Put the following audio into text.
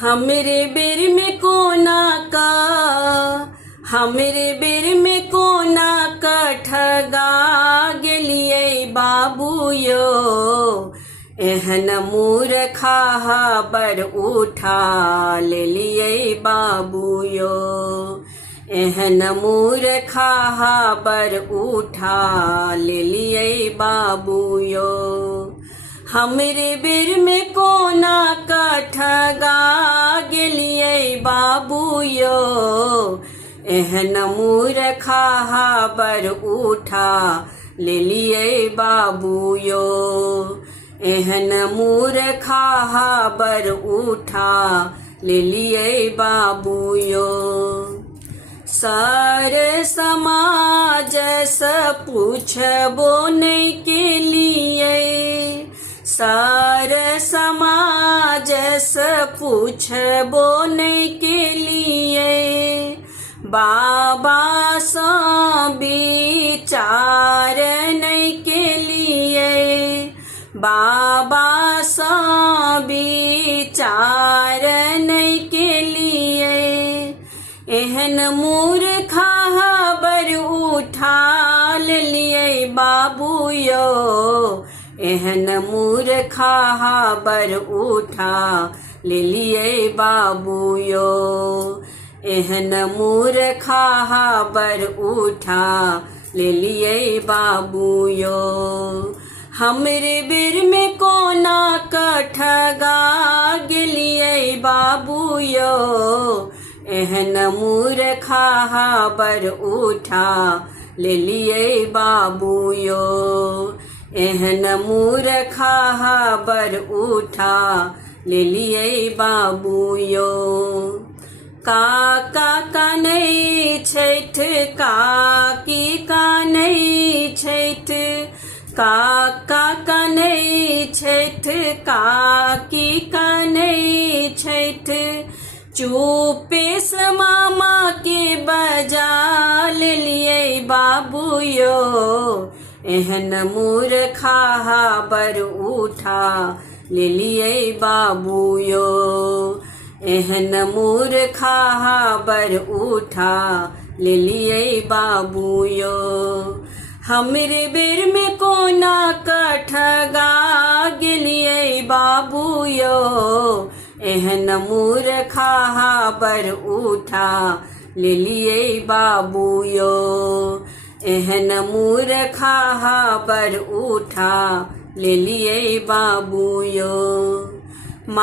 हमरे बेर में कोना का हमरे बेर में कोना का ठगा गेलिए बाबू यो। एहन मूर्खा बर उठा लेलिए बाबू यो। एहन मूर्खा बर उठा लेलिए बाबू यो। हमरे बेर में कोना का ठगा गेलिए बाबू यो। एहन मूर्खा बर उठा लेलिए बाबू यो। एहन मूर्खा बर उठा लेलिए बाबू यो। सार समाज से पूछबो नहीं के लिए। सार समाज से पूछबो नहीं के लिए। बाबा सा विचार नहीं के लिए। बाबा सा विचार नहीं के लिए। एहन मूर्खा बर उठा लेलिए बाबू यो। एहन मूर्खा बर उठा लेलिए बाबू यो। एहन मूर्खा बर उठा लेलिए बाबू यो। हमरे बेर में कोना का ठगा गेलिए बाबू यो। एहन मूर्खा बर उठा लेलिए बाबू यो। एहन मूर्खा बर उठा लेलिए बाबू यो। काका का नहीं छैठ काकी का नहीं छैठ। काका का नहीं छैठ काकी का नहीं छैठ। चुपे से मामा के बजा लेलिए बाबू यो। एहन मूर्खा बर उठा लेलिए बाबू यो। एहन मूर्खा बर उठा लेलिए बाबू यो। हमरे बेर में कोना का ठगा गेलिए बाबू यो। एहन मूर्खा बर उठा लेलिए बाबू यो। एहन मूर्खा बर उठा लेलिए बाबू यो।